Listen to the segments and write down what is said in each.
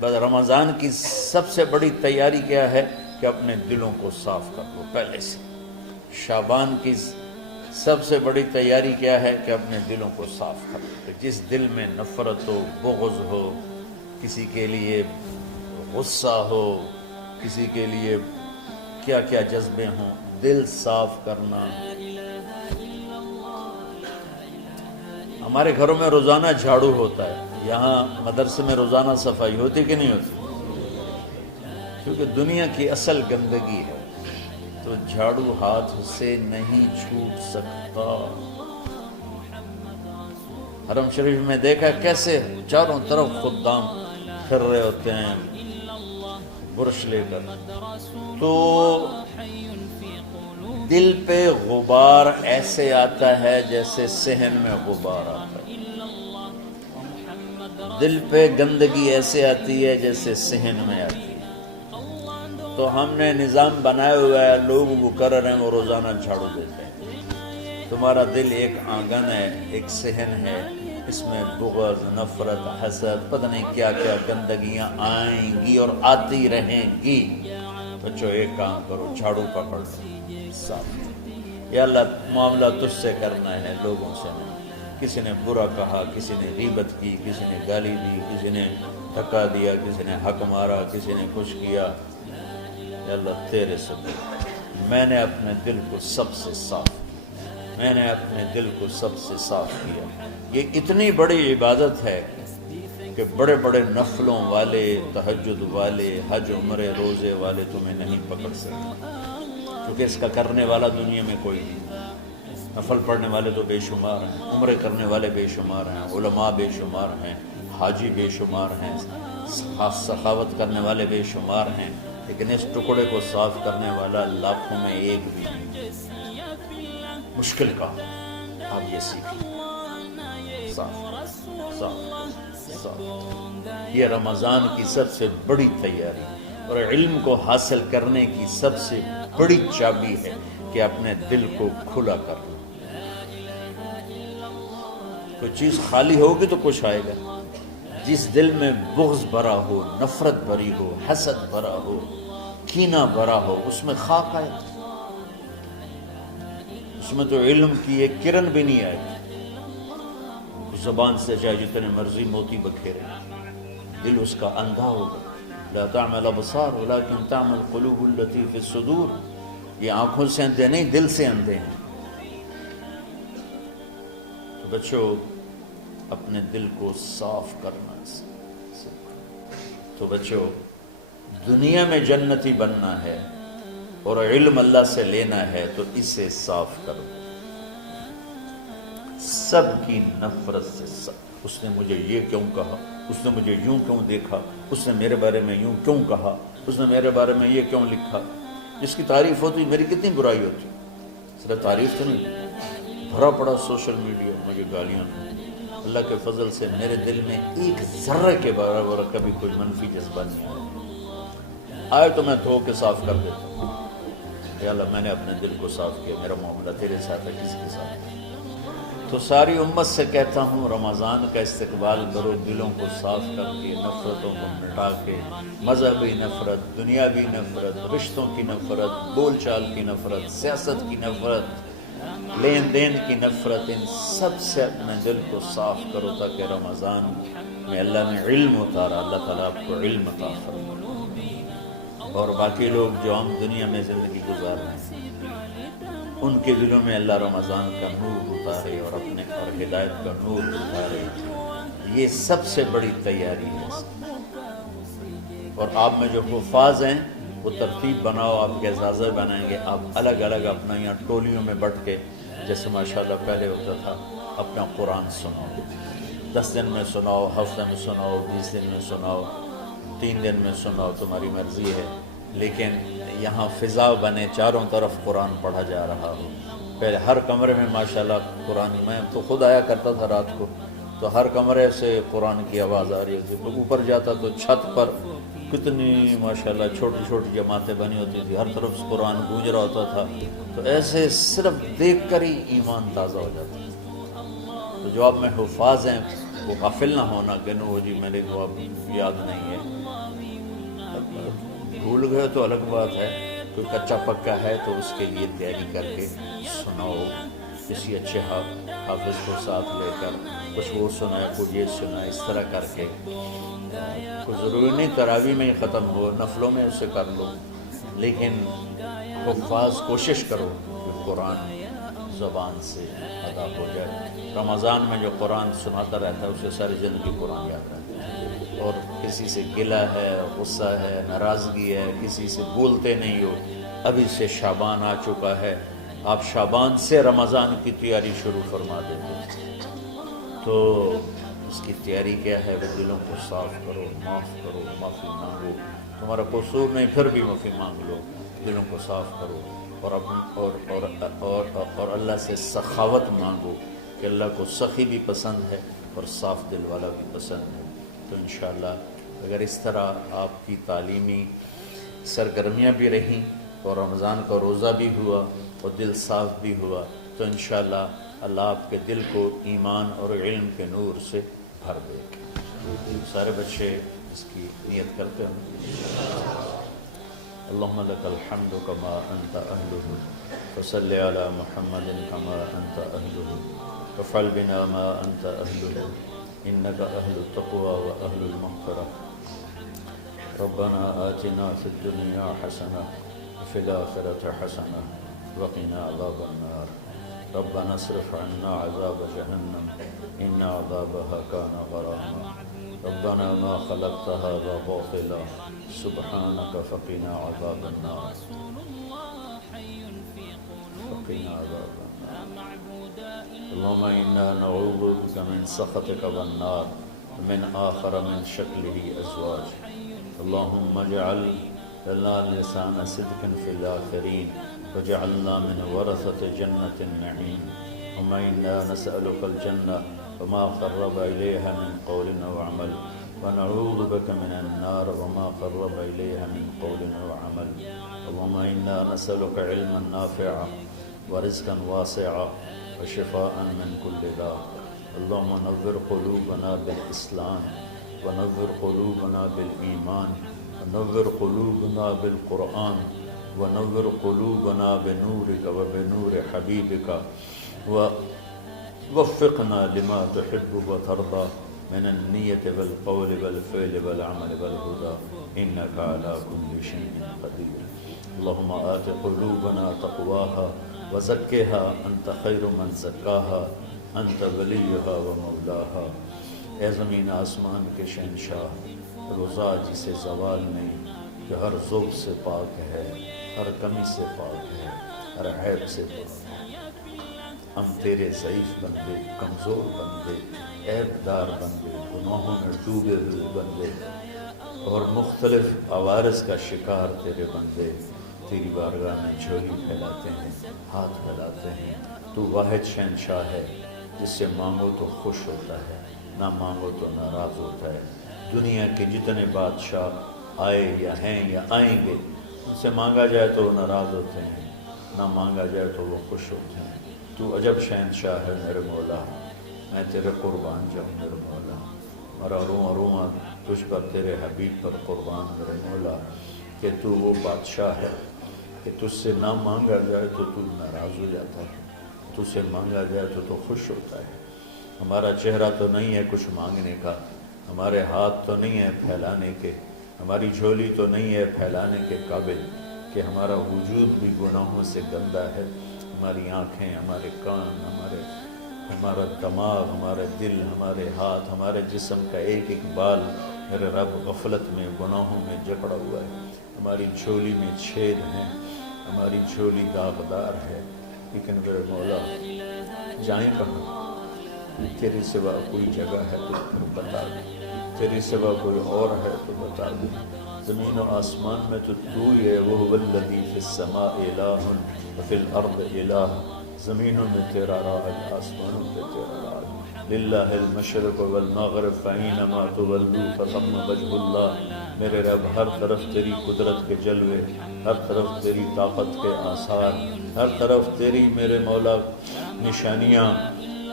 بس رمضان کی سب سے بڑی تیاری کیا ہے کہ اپنے دلوں کو صاف کر لو پہلے سے۔ شعبان کی سب سے بڑی تیاری کیا ہے کہ اپنے دلوں کو صاف کر لو۔ جس دل میں نفرت ہو، بغض ہو، کسی کے لیے غصہ ہو، کسی کے لیے کیا کیا جذبے ہوں، دل صاف کرنا۔ ہمارے گھروں میں روزانہ جھاڑو ہوتا ہے، یہاں مدرسے میں روزانہ صفائی ہوتی کہ نہیں ہوتی؟ کیونکہ دنیا کی اصل گندگی ہے تو جھاڑو ہاتھ سے نہیں چھوٹ سکتا۔ حرم شریف میں دیکھا کیسے چاروں طرف خدام پھر رہے ہوتے ہیں برش لے کر، تو دل پہ غبار ایسے آتا ہے جیسے صحن میں غبار آتا ہے، دل پہ گندگی ایسے آتی ہے جیسے صحن میں آتی ہے۔ تو ہم نے نظام بنایا ہوا ہے، لوگ وہ کر رہے ہیں، وہ روزانہ جھاڑو دیتے ہیں۔ تمہارا دل ایک آنگن ہے، ایک صحن ہے، اس میں بغض، نفرت، حسد، پتہ نہیں کیا کیا گندگیاں آئیں گی اور آتی رہیں گی۔ بچوں ایک کام کرو، جھاڑو پکڑ لو، صاف۔ یا اللہ معاملہ تجھ سے کرنا ہے، لوگوں سے نہیں۔ کسی نے برا کہا، کسی نے غیبت کی، کسی نے گالی دی، کسی نے دھکا دیا، کسی نے حق مارا، کسی نے کچھ کیا، یا اللہ تیرے سے میں نے اپنے دل کو سب سے صاف کیا، میں نے اپنے دل کو سب سے صاف کیا۔ یہ اتنی بڑی عبادت ہے کہ بڑے بڑے نفلوں والے، تہجد والے، حج عمرے روزے والے تمہیں نہیں پکڑ سکتے، کیونکہ اس کا کرنے والا دنیا میں کوئی نہیں۔ نفل پڑھنے والے تو بے شمار ہیں، عمرے کرنے والے بے شمار ہیں، علماء بے شمار ہیں، حاجی بے شمار ہیں، سخاوت کرنے والے بے شمار ہیں، لیکن اس ٹکڑے کو صاف کرنے والا لاکھوں میں ایک بھی نہیں۔ مشکل کا آپ یہ سیکھیں، صاف صاف صاف۔ یہ رمضان کی سب سے بڑی تیاری اور علم کو حاصل کرنے کی سب سے بڑی چابی ہے کہ اپنے دل کو کھلا کر لو۔ کوئی چیز خالی ہوگی تو کچھ آئے گا۔ جس دل میں بغض بھرا ہو، نفرت بھری ہو، حسد بھرا ہو، کینہ بھرا ہو، اس میں خاک آئے، اس میں تو علم کی ایک کرن بھی نہیں آئے۔ زبان سے چاہے جتنے مرضی موتی بکھیرے، دل اس کا اندھا ہوگا۔ لا تعمل ابصار ولكن تعمل قلوب التي في الصدور۔ یہ آنکھوں سے اندھے نہیں، دل سے اندھے ہیں۔ تو بچوں اپنے دل کو صاف کرنا تو بچوں دنیا میں جنتی بننا ہے اور علم اللہ سے لینا ہے تو اسے صاف کرو۔ سب کی نفرت سے سب، اس نے مجھے یہ کیوں کہا، اس نے مجھے یوں کیوں دیکھا، اس نے میرے بارے میں یوں کیوں کہا، اس نے میرے بارے میں یہ کیوں لکھا۔ جس کی تعریف ہوتی میری کتنی برائی ہوتی، صرف تعریف تو نہیں، بھرا پڑا سوشل میڈیا مجھے گالیاں۔ اللہ کے فضل سے میرے دل میں ایک ذرے کے برابر کبھی کوئی منفی جذبہ نہیں آیا، آئے تو میں دھو کے صاف کر دیتا ہوں۔ یا اللہ میں نے اپنے دل کو صاف کیا، میرا معاملہ تیرے ساتھ ہے، کسی کے ساتھ ہے۔ تو ساری امت سے کہتا ہوں رمضان کا استقبال کرو دلوں کو صاف کر کے، نفرتوں کو مٹا کے، مذہبی نفرت، دنیاوی نفرت، رشتوں کی نفرت، بول چال کی نفرت، سیاست کی نفرت، لین دین کی نفرت، ان سب سے اپنے دل کو صاف کرو تاکہ رمضان میں اللہ نے علم اتارا، اللہ تعالیٰ آپ کو علم عطا فرمائے، اور باقی لوگ جو ہم دنیا میں زندگی گزار رہے ہیں ان کے دلوں میں اللہ رمضان کا نور اتارے اور اپنے اور ہدایت کا نور اتارے۔ یہ سب سے بڑی تیاری ہے۔ اور آپ میں جو حفاظ ہیں وہ ترتیب بناؤ، آپ کے اعزازہ بنائیں گے، آپ الگ الگ اپنا یہاں ٹولیوں میں بٹ کے، جیسے ماشاءاللہ پہلے ہوتا تھا، اپنا قرآن سناؤ، 10 دن میں سناؤ، ہفتہ میں سناؤ، 20 دن میں سناؤ، 3 دن میں سناؤ، تمہاری مرضی ہے، لیکن یہاں فضا بنے، چاروں طرف قرآن پڑھا جا رہا ہو۔ پہلے ہر کمرے میں ماشاءاللہ قرآن، میں تو خود آیا کرتا تھا رات کو، تو ہر کمرے سے قرآن کی آواز آ رہی ہوتی، تو اوپر جاتا تو چھت پر کتنی ماشاءاللہ چھوٹی چھوٹی جماعتیں بنی ہوتی تھی، ہر طرف قرآن گونج رہا ہوتا تھا، تو ایسے صرف دیکھ کر ہی ایمان تازہ ہو جاتا ہے۔ تو جو آپ میں حفاظ ہیں وہ غافل نہ ہونا کہ نو جی میرے کو اب یاد نہیں ہے، بھول گئے تو الگ بات ہے، کوئی کچا پکا ہے تو اس کے لیے تیاری کر کے سناؤ، کسی اچھے حافظ کو ساتھ لے کر کچھ وہ سنائے، کچھ یہ سنائے، اس طرح کر کے. کوئی ضروری نہیں تراویح میں ہی ختم ہو، نفلوں میں اسے کر لو، لیکن حفاظ کوشش کرو کہ قرآن زبان سے ادا ہو جائے. رمضان میں جو قرآن سناتا رہتا ہے اسے ساری زندگی قرآن یاد رہتا ہے. اور کسی سے گلہ ہے، غصہ ہے، ناراضگی ہے، کسی سے بولتے نہیں ہو، ابھی سے شعبان آ چکا ہے، آپ شعبان سے رمضان کی تیاری شروع فرما دیتے. تو اس کی تیاری کیا ہے؟ وہ دلوں کو صاف کرو، معاف کرو، معافی مانگو. تمہارا قصور نہیں پھر بھی معافی مانگ لو، دلوں کو صاف کرو. اور اللہ سے سخاوت مانگو کہ اللہ کو سخی بھی پسند ہے اور صاف دل والا بھی پسند ہے. تو انشاءاللہ اگر اس طرح آپ کی تعلیمی سرگرمیاں بھی رہیں اور رمضان کا روزہ بھی ہوا اور دل صاف بھی ہوا، تو انشاءاللہ اللہ آپ کے دل کو ایمان اور علم کے نور سے بھر دے. سارے بچے اس کی نیت کرتے ہیں. اللہم لک الحمد کما انت اہلہ فصل علی محمد کما انت اہلہ وفعل بنا ما انت اہلہ انک اہل التقوی و اہل المغفرہ. ربنا آتنا فی الدنیا حسنہ وفی الآخرۃ حسنہ وقنا عذاب النار. ربنا اصرف عنا عذاب جہنم ان عذابها كان غراما. ربنا ما خلقت هذا باطلا سبحانك فقنا عذاب النار. فقنا عذاب النار. اللهم إنا نعوذ بك من سخطك والنار ومن آخر من شكله أزواج. اللهم اجعل لنا لسان صدق في الآخرين وجعلنا من ورثة جنة النعيم. اللهم إنا نسألك الجنة وما قرب إليها من قول أو عمل ونعوذ بك من النار وما قرب إليها من قول أو عمل. اللهم إنا نسألك علما نافعا ورزقا واسعا وشفاء من كل داء. اللهم نور قلوبنا بالإسلام ونور قلوبنا بالإيمان ونور قلوبنا بالقرآن ونور قلوبنا بنورك وبنور حبيبك ووفقنا لما تحب وترضى من النية والقول والفعل والعمل والهدى إنك على كل شيء قدير. اللهم آت قلوبنا تقواها وزكها أنت خير من زكاها أنت وليها ومولاها. اے زمین آسمان کے شہنشاہ، روزہ جسے زوال نہیں، جو ہر ذوق سے پاک ہے، ہر کمی سے پاک ہے، ہر عیب سے پاک ہے. ہم تیرے ضعیف بندے، کمزور بندے، عیب دار بندے، گناہوں میں ڈوبے ہوئے بندے اور مختلف عوارض کا شکار تیرے بندے تیری بارگاہ میں جھولی پھیلاتے ہیں، ہاتھ پھیلاتے ہیں. تو واحد شہنشاہ ہے جس سے مانگو تو خوش ہوتا ہے، نہ مانگو تو ناراض ہوتا ہے. دنیا کے جتنے بادشاہ آئے یا ہیں یا آئیں گے، ان سے مانگا جائے تو وہ ناراض ہوتے ہیں، نہ مانگا جائے تو وہ خوش ہوتے ہیں. تو عجب شہنشاہ ہے میرے مولا، میں تیرے قربان جاؤں میرے مولا. اور روما تجھ پر، تیرے حبیب پر قربان میرے مولا، کہ تو وہ بادشاہ ہے کہ تجھ سے نہ مانگا جائے تو تو ناراض ہو جاتا ہے، تجھ سے مانگا جائے تو خوش ہوتا ہے. ہمارا چہرہ تو نہیں ہے کچھ مانگنے کا، ہمارے ہاتھ تو نہیں ہے پھیلانے کے، ہماری جھولی تو نہیں ہے پھیلانے کے قابل، کہ ہمارا وجود بھی گناہوں سے گندا ہے. ہماری آنکھیں، ہمارے کان، ہمارا دماغ، ہمارے دل، ہمارے ہاتھ، ہمارے جسم کا ایک ایک بال میرے رب غفلت میں، گناہوں میں جکڑا ہوا ہے. ہماری جھولی میں چھید ہیں، ہماری جھولی داغدار ہے. لیکن میرے مولا جائیں کہاں؟ تیرے سوا کوئی جگہ ہے تو پھر بتا دے، تیرے سوا کوئی اور ہے تو بتا دے. زمین و آسمان میں تو تو ہی ہے. وَهُوَ الَّذِي فِي السَّمَاءِ إِلَٰهٌ وَفِي الْأَرْضِ إِلَٰهٌ. زمینوں میں تیرا راج، آسمانوں پہ تیرا راج. لِلَّهِ الْمَشْرِقُ وَالْمَغْرِبُ فَأَيْنَمَا تُوَلُّوا فَثَمَّ وَجْهُ اللَّهِ. میرے رب ہر طرف تیری قدرت کے جلوے، ہر طرف تیری طاقت کے آثار، ہر طرف تیری میرے مولا نشانیاں.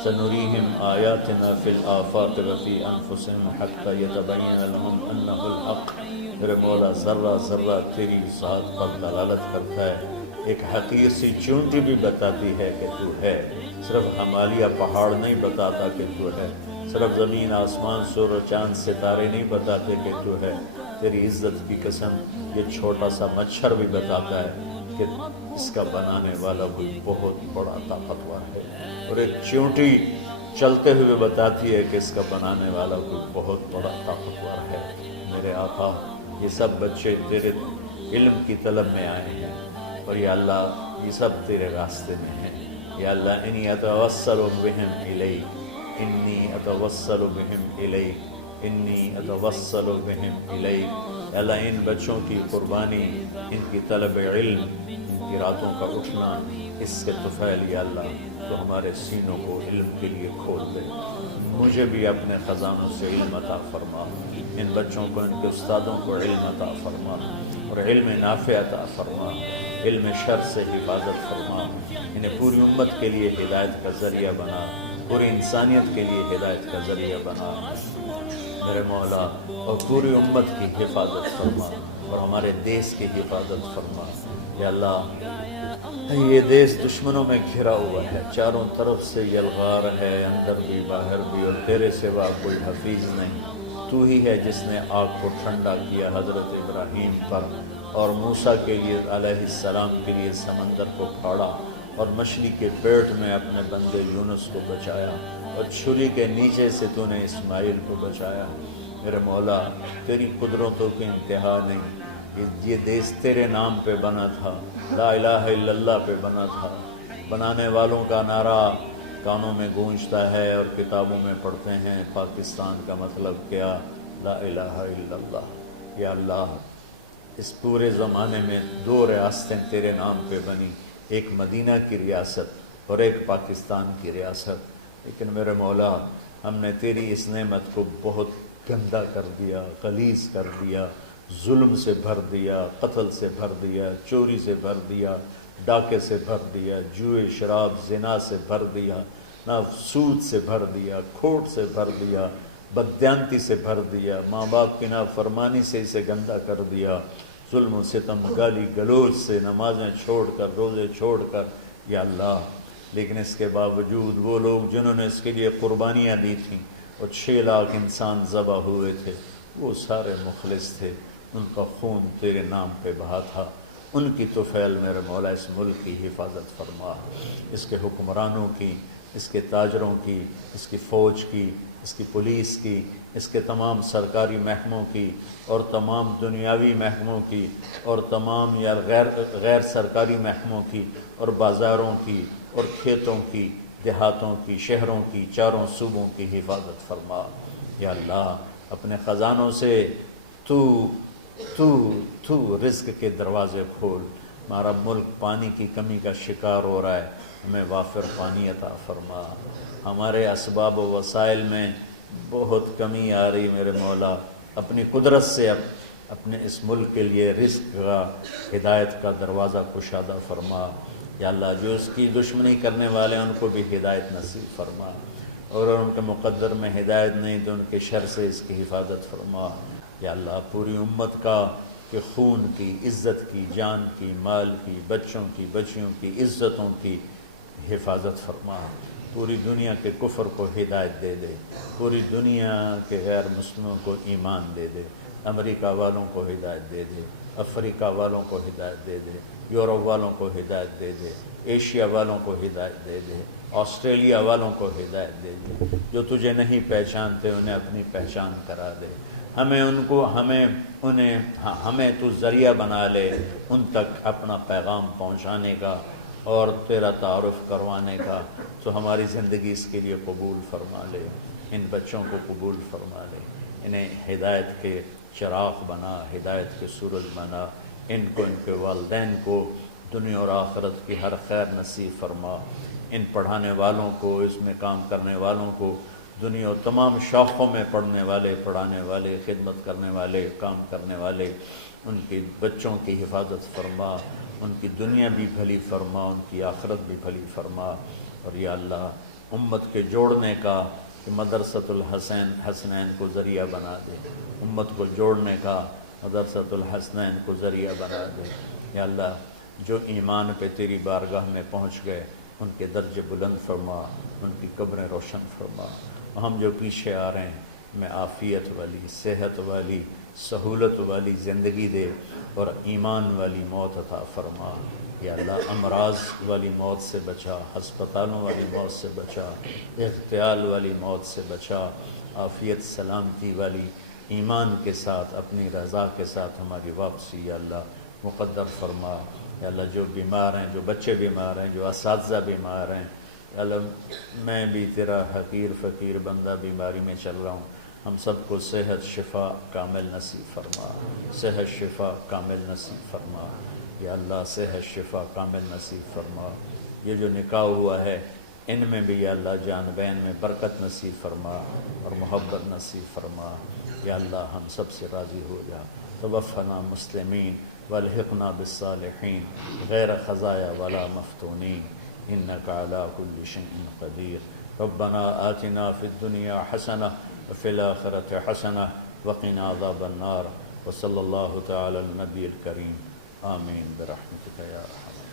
سنريهم آياتنا في الآفاق وفي أنفسهم حتى يتبين لهم أنه الحق میرے مولا ذرہ ذرہ تیری ذات پر دلالت کرتا ہے، ایک حقیر سی چونٹی بھی بتاتی ہے کہ تو ہے، صرف ہمالیہ پہاڑ نہیں بتاتا کہ تو ہے، صرف زمین آسمان سور و چاند ستارے نہیں بتاتے کہ تو ہے، تیری عزت کی قسم یہ چھوٹا سا مچھر بھی بتاتا ہے کہ اس کا بنانے والا کوئی بہت بڑا طاقتور ہے، اور ایک چونٹی چلتے ہوئے بتاتی ہے کہ اس کا بنانے والا کوئی بہت بڑا طاقتور ہے۔ میرے آقا، یہ سب بچے تیرے علم کی طلب میں آئے ہیں، اور یا اللہ یہ سب تیرے راستے میں ہیں۔ یا اللہ انی اتوسل بہم الیک، انی اتوسل بہم الیک، انی اتوسل بہم الیک۔ یا اللہ ان بچوں کی قربانی، ان کی طلب علم، ان کی راتوں کا اٹھنا، اس سے طفیل یا اللہ تو ہمارے سینوں کو علم کے لیے کھول دے۔ مجھے بھی اپنے خزانوں سے علم عطا فرما، ان بچوں کو، ان کے استادوں کو علم عطا فرما، اور علم نافع عطا فرما، علم شر سے حفاظت فرما، انہیں پوری امت کے لیے ہدایت کا ذریعہ بنا، پوری انسانیت کے لیے ہدایت کا ذریعہ بنا میرے مولا، اور پوری امت کی حفاظت فرما، اور ہمارے دیس کی حفاظت فرما۔ یا اللہ یہ دیس دشمنوں میں گھرا ہوا ہے، چاروں طرف سے یلغار ہے، اندر بھی باہر بھی، اور تیرے سوا کوئی حفیظ نہیں۔ تو ہی ہے جس نے آگ کو ٹھنڈا کیا حضرت ابراہیم پر، اور موسیٰ کے لیے علیہ السلام کے لیے سمندر کو پھاڑا، اور مچھلی کے پیٹ میں اپنے بندے یونس کو بچایا، اور چھری کے نیچے سے تو نے اسماعیل کو بچایا۔ میرے مولا تیری قدرتوں کی انتہا نہیں، یہ دیس تیرے نام پہ بنا تھا، لا الہ الا اللہ پہ بنا تھا۔ بنانے والوں کا نعرہ کانوں میں گونجتا ہے اور کتابوں میں پڑھتے ہیں، پاکستان کا مطلب کیا؟ لا الہ الا اللہ۔ یا اللہ اس پورے زمانے میں 2 ریاستیں تیرے نام پہ بنی، ایک مدینہ کی ریاست اور ایک پاکستان کی ریاست، لیکن میرے مولا ہم نے تیری اس نعمت کو بہت گندا کر دیا، غلیظ کر دیا، ظلم سے بھر دیا، قتل سے بھر دیا، چوری سے بھر دیا، ڈاکے سے بھر دیا، جوئے شراب زنا سے بھر دیا، نہ سود سے بھر دیا، کھوٹ سے بھر دیا، بددیانتی سے بھر دیا، ماں باپ کی نافرمانی سے اسے گندا کر دیا، ظلم و ستم، گالی گلوچ سے، نمازیں چھوڑ کر، روزے چھوڑ کر، یا اللہ۔ لیکن اس کے باوجود وہ لوگ جنہوں نے اس کے لیے قربانیاں دی تھیں، اور 6 لاکھ انسان ذبح ہوئے تھے، وہ سارے مخلص تھے، ان کا خون تیرے نام پہ بہا تھا۔ ان کی طفیل میرے مولا اس ملک کی حفاظت فرما، اس کے حکمرانوں کی، اس کے تاجروں کی، اس کی فوج کی، اس کی پولیس کی، اس کے تمام سرکاری محکموں کی، اور تمام دنیاوی محکموں کی، اور تمام یا غیر سرکاری محکموں کی، اور بازاروں کی، اور کھیتوں کی، دیہاتوں کی، شہروں کی، چاروں صوبوں کی حفاظت فرما۔ یا اللہ اپنے خزانوں سے تو رزق کے دروازے کھول۔ ہمارا ملک پانی کی کمی کا شکار ہو رہا ہے، ہمیں وافر پانی عطا فرما۔ ہمارے اسباب و وسائل میں بہت کمی آ رہی میرے مولا، اپنی قدرت سے اپنے اس ملک کے لیے رزق کا، ہدایت کا دروازہ کشادہ فرما۔ یا اللہ جو اس کی دشمنی کرنے والے ہیں ان کو بھی ہدایت نصیب فرما، اور ان کے مقدر میں ہدایت نہیں تو ان کے شر سے اس کی حفاظت فرما۔ یا اللہ پوری امت کا کہ خون کی، عزت کی، جان کی، مال کی، بچوں کی، بچیوں کی، عزتوں کی حفاظت فرما۔ پوری دنیا کے کفر کو ہدایت دے دے، پوری دنیا کے غیر مسلموں کو ایمان دے دے، امریکہ والوں کو ہدایت دے دے، افریقہ والوں کو ہدایت دے دے، یورپ والوں کو ہدایت دے دے، ایشیا والوں کو ہدایت دے دے، آسٹریلیا والوں کو ہدایت دے دے، جو تجھے نہیں پہچانتے انہیں اپنی پہچان کرا دے۔ ہمیں تو ذریعہ بنا لے ان تک اپنا پیغام پہنچانے کا اور تیرا تعارف کروانے کا، تو ہماری زندگی اس کے لیے قبول فرما لے، ان بچوں کو قبول فرما لے، انہیں ہدایت کے چراغ بنا، ہدایت کے سورج بنا، ان کو، ان کے والدین کو دنیا اور آخرت کی ہر خیر نصیب فرما، ان پڑھانے والوں کو، اس میں کام کرنے والوں کو، دنیا اور تمام شاخوں میں پڑھنے والے، پڑھانے والے، خدمت کرنے والے، کام کرنے والے، ان کے بچوں کی حفاظت فرما، ان کی دنیا بھی بھلی فرما، ان کی آخرت بھی بھلی فرما۔ اور یا اللہ امت کے جوڑنے کا کہ مدرسۃ الحسنین کو ذریعہ بنا دے، امت کو جوڑنے کا مدرسۃ الحسنین کو ذریعہ بنا دے۔ یا اللہ جو ایمان پہ تیری بارگاہ میں پہنچ گئے ان کے درجے بلند فرما، ان کی قبریں روشن فرما۔ ہم جو پیچھے آ رہے ہیں میں عافیت والی، صحت والی، سہولت والی زندگی دے اور ایمان والی موت عطا فرما۔ یا اللہ امراض والی موت سے بچا، ہسپتالوں والی موت سے بچا، اغتیال والی موت سے بچا، عافیت سلامتی والی ایمان کے ساتھ اپنی رضا کے ساتھ ہماری واپسی یا اللہ مقدر فرما۔ یا اللہ جو بیمار ہیں، جو بچے بیمار ہیں، جو اساتذہ بیمار ہیں، یا اللہ میں بھی تیرا حقیر فقیر بندہ بیماری میں چل رہا ہوں، ہم سب کو صحت شفا کامل نصیب فرما، صحت شفا کامل نصیب فرما۔ یا اللہ صحت شفا کامل نصیب فرما۔ یہ جو نکاح ہوا ہے ان میں بھی یا اللہ جان بین میں برکت نصیب فرما اور محبت نصیب فرما۔ یا اللہ ہم سب سے راضی ہو جا۔ توفنا مسلمین والحقنا بالصالحین غیر خزایا ولا مفتونین انک علی کل شیء قدیر۔ ربنا آتنا فی الدنیا حسنہ وفی الآخرۃ حسنہ وقنا عذاب النار۔ وصلی اللہ تعالی علی النبی الکریم آمین برحمتک یا ارحم۔